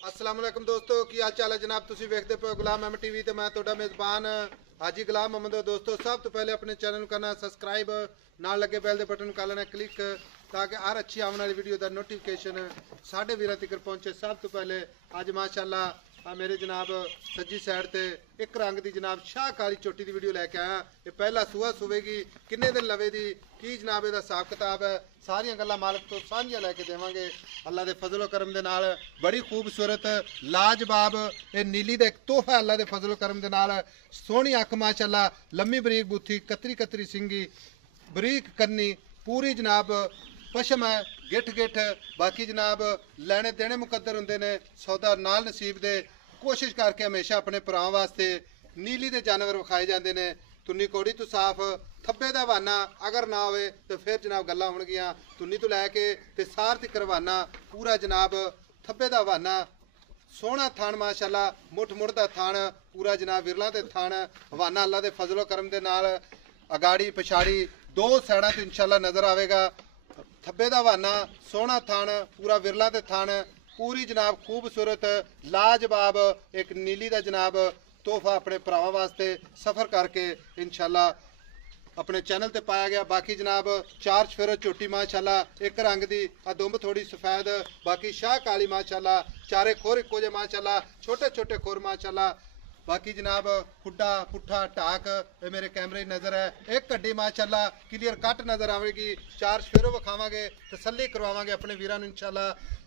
अस्सलाम वालेकुम दोस्तों की हाल चाल है जनाब। तुसी वेखदे पे गुलाम अहमद टीवी ते मैं तुहाडा मेज़बान हाजी गुलाम अहमद। दोस्तों सब तो पहले अपने चैनल को करना सब्सक्राइब, नाल लगे बैल दे बटन कर लेना क्लिक ताकि हर अच्छी आने वाली वीडियो का नोटिफिकेशन साढ़े वीर तक पहुंचे। सब तो पहले अज माशाअल्लाह मेरे जनाब सज्जी साइड ते एक रंग की जनाब शाह काली चोटी की वीडियो लैके आया। ये पहला सूआ सुवेगी, किन्ने दिन लवेगी, की जनाब इहदा हिसाब किताब है, सारियां गल्लां मालक तो साझियां लैके देवांगे अल्लाह दे फजलो करम दे नाल। बड़ी खूबसूरत लाजवाब ये नीली दा एक तोहफा अल्लाह दे फजलो करम दे नाल। सोहनी अख माशाअल्लाह, लम्मी बरीक बूथी, कतरी कतरी सिंगी, बरीक कन्नी, पूरी जनाब पशम है, गिठ गिठ। बाकी जनाब लैने देने मुकद्दर होंदे ने, सौदा नाल नसीब दे। कोशिश करके हमेशा अपने भरावां वास्ते नीली दे जानवर विखाए जाते हैं। तुन्नी कोड़ी तो साफ, थब्बे दा हवाना अगर ना होवे तो फिर जनाब गल्लां होणगियां। तुन्नी तो लैके ते सार तक हवाना पूरा जनाब थब्बे दा हवाना। सोहना थान माशाअल्लाह, मुठ मुठ दा थान पूरा जनाब विरला ते थान हवाना अल्लाह दे फजलो करम दे नाल। अगाड़ी पिछाड़ी दो साइडां तो इंशाअल्लाह नजर आवेगा। थब्बे दा हवाना, सोहना थान पूरा विरला ते थान, पूरी जनाब खूबसूरत लाजवाब एक नीली दा जनाब तोहफा अपने भरावां वास्ते सफर करके इंशाअल्लाह अपने चैनल ते पाया गया। बाकी जनाब चार छफेरो झोटी माशाअल्लाह एक रंग दी, दुंब थोड़ी सफेद, बाकी शाह काली माशाअल्लाह, चारे खोर इक्को जे माशाअल्लाह, छोटे छोटे खोर माशाअल्लाह। बाकी जनाब खुड्डा पुट्ठा टाक ये मेरे कैमरे नजर है। एक कड्डी माशाअल्लाह क्लियर कट नजर आवेगी। चार छफेरो विखावांगे, तसल्ली करवावांगे अपने वीरां नूं इंशाअल्लाह।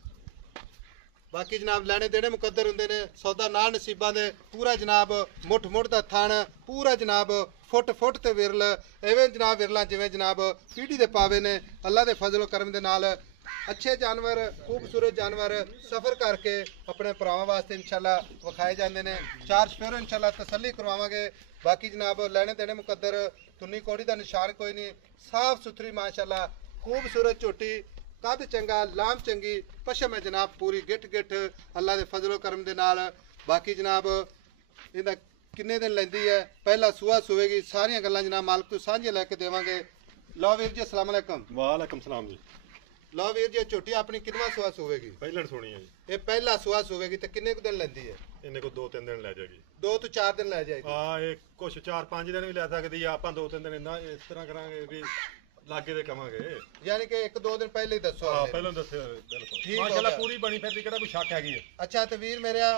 बाकी जनाब लैने देने मुकद्दर होंदे ने, सौदा नाल नसीबां दे। पूरा जनाब मुठ मुठ दा थान, पूरा जनाब फुट फुट ते विरल, एवें जनाब विरला जिवें जनाब पीढ़ी दे पावे ने अल्लाह दे फजलो करम दे नाल। अच्छे जानवर, खूबसूरत जानवर सफर करके अपने भरावां वास्ते इंशाअल्लाह विखाए जाते हैं। चार छफेरो इंशाअल्लाह तसल्ली करवावांगे। बाकी जनाब लैने देने मुकद्दर, तुन्नी कोड़ी दा निशान कोई नहीं, साफ सुथरी माशाअल्लाह खूबसूरत झोटी, कद चंगा, लाम चंगी, पशम है जनाब पूरी गिठ गिठ अल्लाह दे फजलो करम दे नाल। बाकी जनाब इहदा किन्ने दिन लैंदी है, पहला सूआ सुवेगी, सारियां गल्लां जनाब मालक तो साझियां लैके देवांगे। लो वीर जी अस्सलाम वालेकुम। वालेकुम सलाम जी। लो वीर जी झोटी अपनी किनवा सूआ सुवेगी? ਪਹਿਲਣ ਸੁਣੀ ਹੈ ਜੀ। ये पहला सूआ सुवेगी तो किन्ने कुछ दिन लैंदी है? ਇਹਨੇ ਕੋ 2-3 ਦਿਨ ਲੈ ਜਾਏਗੀ। 2 ਤੋਂ 4 दिन लै जाएगी। ਆ ਇਹ ਕੁਛ 4-5 ਦਿਨ ਵੀ ਲੈ ਸਕਦੀ ਆ। ਆਪਾਂ 2-3 ਦਿਨ ਇੰਨਾ ਇਸ ਤਰ੍ਹਾਂ ਕਰਾਂਗੇ ਵੀ ਲਾਗੇ ਦੇ ਕਵਾਂਗੇ। यानी कि 1-2 दिन पहले ही दसो ਹਾਂ आपने। ਪਹਿਲਾਂ ਦੱਸਿਆ ਬਿਲਕੁਲ। ਠੀਕ ਹੋ ਮਾਸ਼ਾਅੱਲਾ ਗਿਆ। ਪੂਰੀ ਬਣੀ ਫਿਰਦੀ, ਕਿਹੜਾ ਕੋਈ ਸ਼ੱਕ ਹੈਗੀ ਹੈ। अच्छा तो वीर मेरा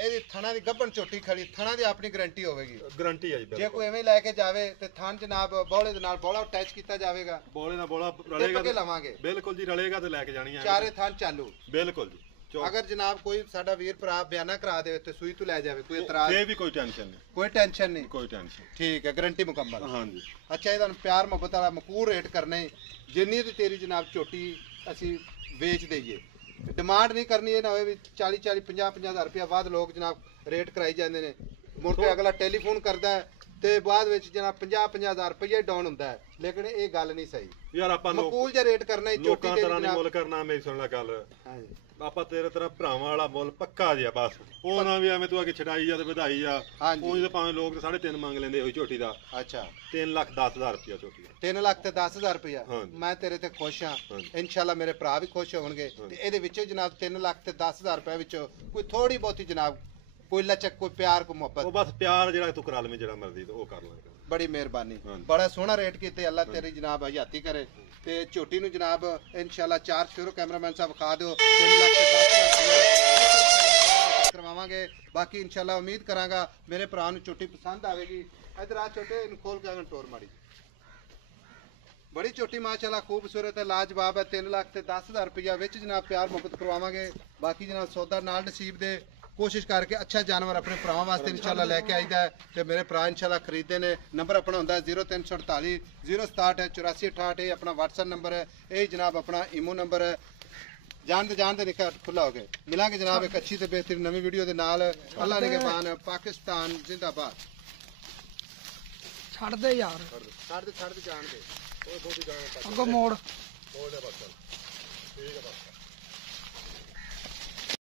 ਇਹਦੀ ਥਣਾ ਦੀ ਗੱਭਣ ਝੋਟੀ ਖੜੀ, ਥਣਾ ਦੀ ਆਪਣੀ ਗਾਰੰਟੀ ਹੋਵੇਗੀ। ਗਰੰਟੀ ਹੈ ਜੀ ਜੇ ਬਿਲਕੁਲ। ਕੋਈ ਐਵੇਂ ਲੈ ਕੇ ਜਾਵੇ ਤੇ ਥਣ ਜਨਾਬ ਬੋਲੇ ਦੇ ਨਾਲ ਬੋਲਾ ਅਟੈਚ ਕੀਤਾ ਜਾਵੇਗਾ। ਬੋਲੇ ਨਾਲ ਬੋਲਾ ਟਿਪ ਰਲੇਗਾ ਕੇ ਲਵਾਂਗੇ, ਬਿਲਕੁਲ ਜੀ, ਰਲੇਗਾ ਤੇ ਲੈ ਕੇ ਜਾਣੀ ਹੈ ਚਾਰੇ ਥਣ ਚਾਲੂ। ਬਿਲਕੁਲ ਜੀ। ਅਗਰ ਜਨਾਬ ਕੋਈ ਸਾਡਾ ਵੀਰ ਭਰਾ ਬਿਆਨਾ ਕਰਾ ਦੇਵੇ ਤੇ ਸੂਈ ਤੋਂ ਲੈ ਜਾਵੇ, ਕੋਈ ਇਤਰਾਜ਼? ਇਹ ਵੀ ਕੋਈ ਟੈਨਸ਼ਨ ਨਹੀਂ, ਕੋਈ ਟੈਨਸ਼ਨ ਨਹੀਂ, ਕੋਈ ਟੈਨਸ਼ਨ। ਠੀਕ ਹੈ, ਗਾਰੰਟੀ ਮੁਕੰਮਲ। ਹਾਂਜੀ। ਅੱਛਾ ਇਹਦਾ ਪਿਆਰ ਮੁਹੱਬਤ ਵਾਲਾ ਮਕੂਰ ਰੇਟ ਕਰਨੇ, ਜਿੰਨੀ ਦੀ ਤੇਰੀ ਜਨਾਬ ਝੋਟੀ ਅਸੀਂ ਵੇਚ ਦਈਏ। ਡਿਮਾਂਡ ਨਹੀਂ ਕਰਨੀ, ਇਹ ਨਾ ਹੋਵੇ ਵੀ 40-40 50-50 ਹਜ਼ਾਰ ਰੁਪਇਆ ਬਾਅਦ ਲੋਕ ਜਨਾਬ ਰੇਟ ਕਰਾਈ ਜਾਂਦੇ ਨੇ। ਮੁੜ ਕੇ ਅਗਲਾ ਟੈਲੀਫੋਨ ਕਰਦਾ ਹੈ ਤੇ ਬਾਅਦ ਵਿੱਚ ਜਨਾਬ 50-50 ਹਜ਼ਾਰ ਰੁਪਇਆ ਡਾਊਨ ਹੁੰਦਾ ਹੈ। ਲੇਕਿਨ ਇਹ ਗੱਲ ਨਹੀਂ ਸਹੀ। ਯਾਰ ਆਪਾਂ ਮਕੂਲ ਜਿਹਾ ਰੇਟ ਕਰਨਾ, ਝੋਟੀ ਲੋਕਾਂ ਤੇ ਤਰ੍ਹਾਂ ਦੀ ਜਨਾਬ। ਮੁੱਲ ਕਰਨਾ, ਮੇਰੀ ਸੁਣ ਲੈ ਗੱਲ। ਹਾਂਜੀ ਆਪਾਂ ਤੇਰੇ ਤਰ੍ਹਾਂ ਭਰਾਵਾਂ ਵਾਲਾ ਮੁੱਲ ਪੱਕਾ ਜਿਆ ਬਸ। ਉਹ ਨਾ ਵੀ ਐਵੇਂ ਤੂੰ ਆ ਕੇ ਛਡਾਈ ਜਾ ਤੇ ਵਧਾਈ ਜਾ। ਹਾਂਜੀ। ਉਹ ਤਾਂ ਭਾਵੇਂ ਲੋਕ 3.5 ਮੰਗ ਲੈਂਦੇ ਹੋਈ ਝੋਟੀ ਦਾ। ਅੱਛਾ 3,10,000 ਰੁਪਇਆ ਝੋਟੀ ਦਾ। 3 ਲੱਖ ਤੇ 10,000 ਰੁਪਇਆ। ਹਾਂਜੀ। ਮੈਂ ਤੇਰੇ ਤੇ ਖੁਸ਼ ਹਾਂ, ਹਾਂਜੀ। ਇਨਸ਼ਾਅੱਲਾ ਮੇਰੇ ਭਰਾ ਵੀ ਖੁਸ਼ ਹੋਣਗੇ। ਹਾਂਜੀ। ਤੇ ਇਹਦੇ ਵਿੱਚੋਂ ਜਨਾਬ 3 ਲੱਖ ਤੇ 10,000 ਰੁਪਏ ਵਿੱਚੋਂ ਕੋਈ ਥੋੜੀ ਬਹੁਤੀ ਜਨਾਬ ਕੋਈ ਲਚਕ, ਕੋਈ ਪਿਆਰ, ਕੋਈ ਉਹ ਮੁਹੱਬਤ। ਬਸ ਪਿਆਰ ਜਿਹੜਾ ਤੂੰ ਕਰਾ ਲਵੇਂ, ਜਿਹੜਾ ਮਰਜ਼ੀ ਉਹ ਕਰ ਲਾਂਗੇ। ਬੜੀ ਮਿਹਰਬਾਨੀ, ਹਾਂਜੀ। ਬੜਾ ਸੋਹਣਾ ਰੇਟ ਕੀਤੇ, ਅੱਲਾ ਤੇਰੀ ਜਨਾਬ ਹਯਾਤੀ ਕਰੇ। ਤੇ ਝੋਟੀ ਨੂੰ ਜਨਾਬ ਇਨਸ਼ਾਅੱਲਾ ਚਾਰ ਸ਼ੇਰੋ ਕੈਮਰਾਮੈਨ ਸਾਹਿਬ ਵਿਖਾ ਦਿਓ। 3 ਲੱਖ ਤੇ 10,000 ਰੁਪਏ ਕਰਵਾਵਾਂਗੇ। ਬਾਕੀ ਇਨਸ਼ਾਅੱਲਾ ਉਮੀਦ ਕਰਾਂਗਾ ਮੇਰੇ ਭਰਾ ਨੂੰ ਝੋਟੀ ਪਸੰਦ ਆਵੇਗੀ। ਇਧਰ ਆ ਝੋਟੇ ਇਹਨੂੰ ਖੋਲ ਕੇ ਟੋਰ ਮਾੜੀ। बड़ी छोटी माशाल्लाह खूबसूरत है, लाजवाब है। 3 लाख ते 10,000 रुपया विच जनाब प्यार मुहब्बत करवावांगे। बाकी जनाब सौदा नाल नसीब दे। कोशिश करके अच्छा जानवर अपने भरावां वास्ते इंशाल्लाह लैके आईदा है ते मेरे भरा इंशाल्लाह खरीदते ने। नंबर अपना होंदा है 0348 067 84 68। ये अपना व्हाट्सएप नंबर है, यही जनाब अपना ईमो नंबर है। जानते निका खुला हो गए। मिलांगे जनाब एक अच्छी ते बेहतरीन नवी वीडियो दे नाल। अल्लाह निगहबान, पाकिस्तान जिंदाबाद। ਛੱਡ ਦੇ ਯਾਰ, छड़ दे जान दे। ਅੱਗੋਂ ਮੋੜ। ਬੋਲ ਦੇ ਬਸ। ਠੀਕ ਹੈ ਬਸ।